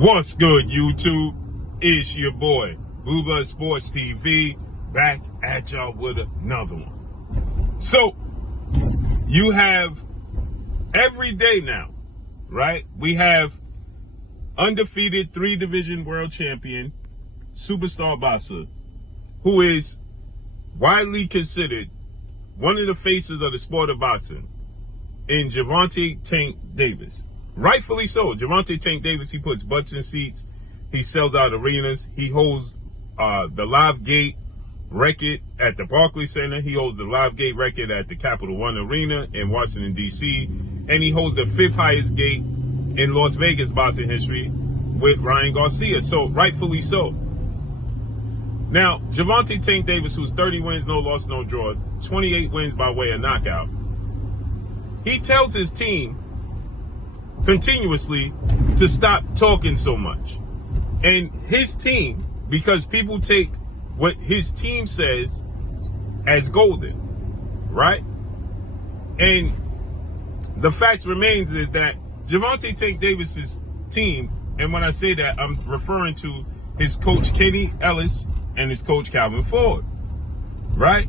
What's good, YouTube? It's your boy, Blue Blood Sports TV, back at y'all with another one. So, you have every day now, right? We have undefeated 3-division world champion, superstar boxer, who is widely considered one of the faces of the sport of boxing, in Gervonta Tank Davis. Rightfully so. Gervonta Tank Davis, he puts butts in seats. He sells out arenas. He holds the live gate record at the Barclays Center. He holds the live gate record at the Capital One Arena in Washington, D.C. And he holds the 5th highest gate in Las Vegas boxing history with Ryan Garcia. So, rightfully so. Now, Gervonta Tank Davis, who's 30 wins, no loss, no draw, 28 wins by way of knockout, he tells his team continuously to stop talking so much. And his team, because people take what his team says as golden, right? And the fact remains is that Gervonta Tank Davis's team, and when I say that, I'm referring to his coach Kenny Ellis and his coach Calvin Ford, right?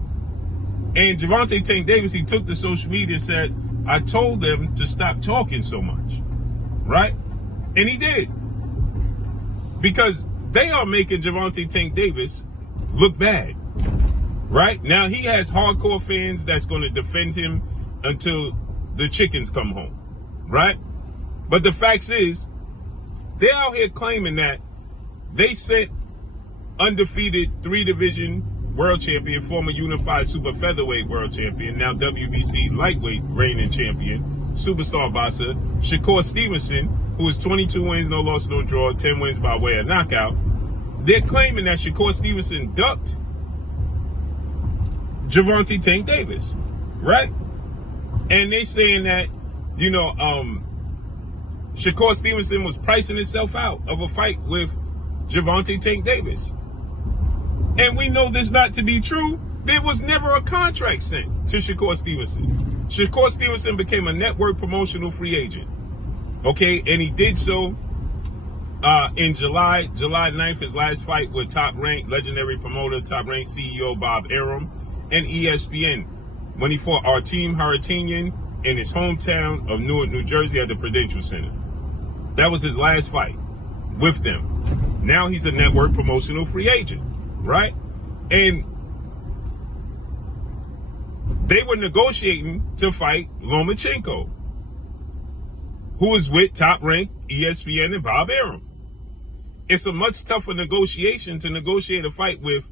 And Gervonta Tank Davis, he took to social media and said, I told them to stop talking so much, right? And he did. Because they are making Gervonta Tank Davis look bad, right? Now, he has hardcore fans that's going to defend him until the chickens come home, right? But the fact is, they're out here claiming that they sent undefeated 3-division world champion, former unified super featherweight world champion, now WBC lightweight reigning champion, superstar boxer, Shakur Stevenson, who is 22 wins, no loss, no draw, 10 wins by way of knockout. They're claiming that Shakur Stevenson ducked Gervonta Tank Davis, right? And they're saying that, Shakur Stevenson was pricing himself out of a fight with Gervonta Tank Davis. And we know this not to be true. There was never a contract sent to Shakur Stevenson. Shakur Stevenson became a network promotional free agent. Okay, and he did so in July 9th, his last fight with top-ranked legendary promoter, top-ranked CEO Bob Arum, and ESPN, when he fought Artem Haratinian in his hometown of Newark, New Jersey at the Prudential Center. That was his last fight with them. Now he's a network promotional free agent, right? And they were negotiating to fight Lomachenko, who is with top-ranked ESPN and Bob Arum. It's a much tougher negotiation to negotiate a fight with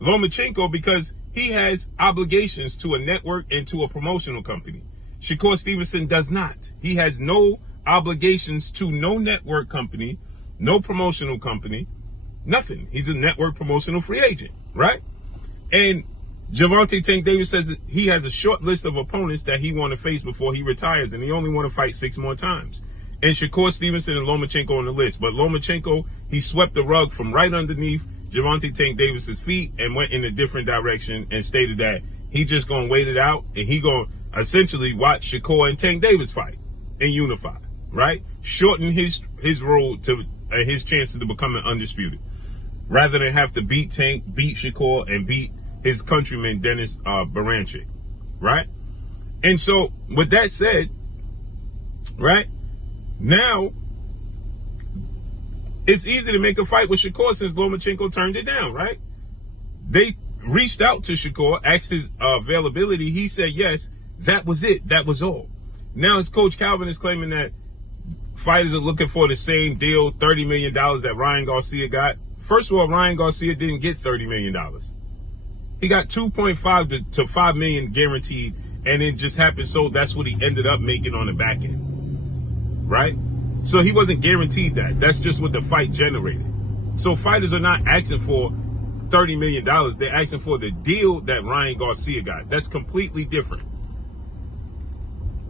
Lomachenko because he has obligations to a network and to a promotional company. Shakur Stevenson does not. He has no obligations to no network company, no promotional company, nothing. He's a network promotional free agent, right? And Gervonta Tank Davis says that he has a short list of opponents that he want to face before he retires, and he only want to fight 6 more times. And Shakur Stevenson and Lomachenko on the list. But Lomachenko, he swept the rug from right underneath Gervonta Tank Davis's feet and went in a different direction and stated that he just going to wait it out and he going to essentially watch Shakur and Tank Davis fight and unify, right? Shorten his road to his chances to becoming undisputed, rather than have to beat Tank, beat Shakur, and beat his countryman Dennis Baranchik, right? And so, with that said, right, now it's easy to make a fight with Shakur since Lomachenko turned it down, right? They reached out to Shakur, asked his availability. He said yes. That was it. That was all. Now his coach Calvin is claiming that fighters are looking for the same deal, $30 million that Ryan Garcia got. First of all, Ryan Garcia didn't get $30 million. He got $2.5 to $5 million guaranteed, and it just happened so that's what he ended up making on the back end, right? So he wasn't guaranteed that. That's just what the fight generated. So fighters are not asking for $30 million. They're asking for the deal that Ryan Garcia got. That's completely different,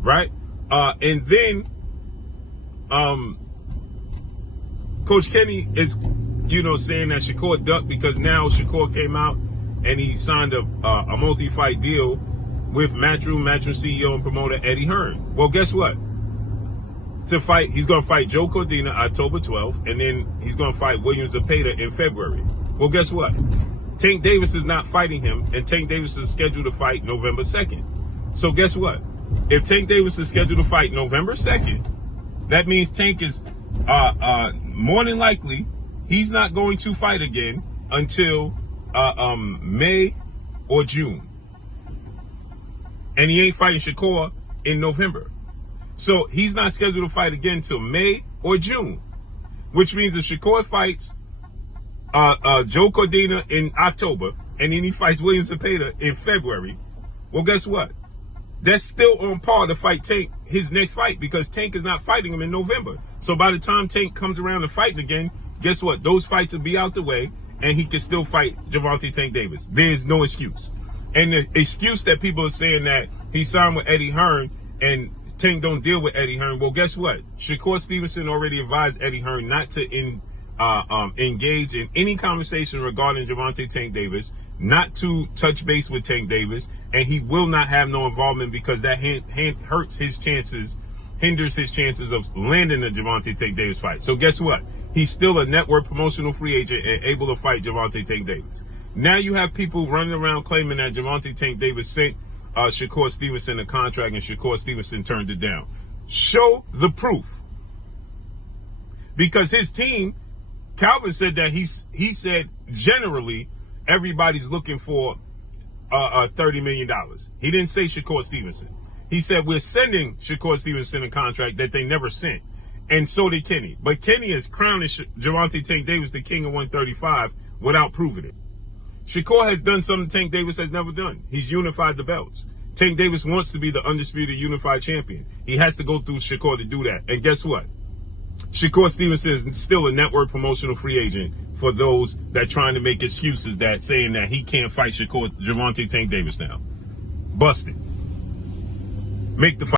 right? And then Coach Kenny is, saying that Shakur ducked because now Shakur came out and he signed a multi-fight deal with Matchroom CEO and promoter Eddie Hearn. Well, guess what? to fight. He's going to fight Joe Cordina October 12th, and then he's going to fight Williams Zepeda in February. Well, guess what? Tank Davis is not fighting him, and Tank Davis is scheduled to fight November 2nd. So guess what? If Tank Davis is scheduled to fight November 2nd, that means Tank is more than likely he's not going to fight again until May or June. And he ain't fighting Shakur in November. So he's not scheduled to fight again until May or June, which means if Shakur fights Joe Cordina in October and then he fights Williams Zepeda in February, well, guess what? That's still on par to fight Tank his next fight, because Tank is not fighting him in November. So by the time Tank comes around to fighting again, guess what? Those fights will be out the way, and he can still fight Gervonta Tank Davis. There's no excuse. And the excuse that people are saying that he signed with Eddie Hearn and Tank don't deal with Eddie Hearn, well, guess what? Shakur Stevenson already advised Eddie Hearn not to engage in any conversation regarding Gervonta Tank Davis, not to touch base with Tank Davis, and he will not have no involvement, because that hurts his chances, hinders his chances of landing a Gervonta Tank Davis fight. So guess what? He's still a network promotional free agent and able to fight Gervonta Tank Davis. Now you have people running around claiming that Gervonta Tank Davis sent Shakur Stevenson a contract and Shakur Stevenson turned it down. Show the proof. Because his team, Calvin said that he said generally everybody's looking for $30 million. He didn't say Shakur Stevenson. He said we're sending Shakur Stevenson a contract that they never sent. And so did Kenny. But Kenny is crowning Gervonta Tank Davis the king of 135 without proving it. Shakur has done something Tank Davis has never done. He's unified the belts. Tank Davis wants to be the undisputed unified champion. He has to go through Shakur to do that. And guess what? Shakur Stevenson is still a network promotional free agent for those that trying to make excuses that saying that he can't fight Gervonta Tank Davis now. Busted. Make the fight.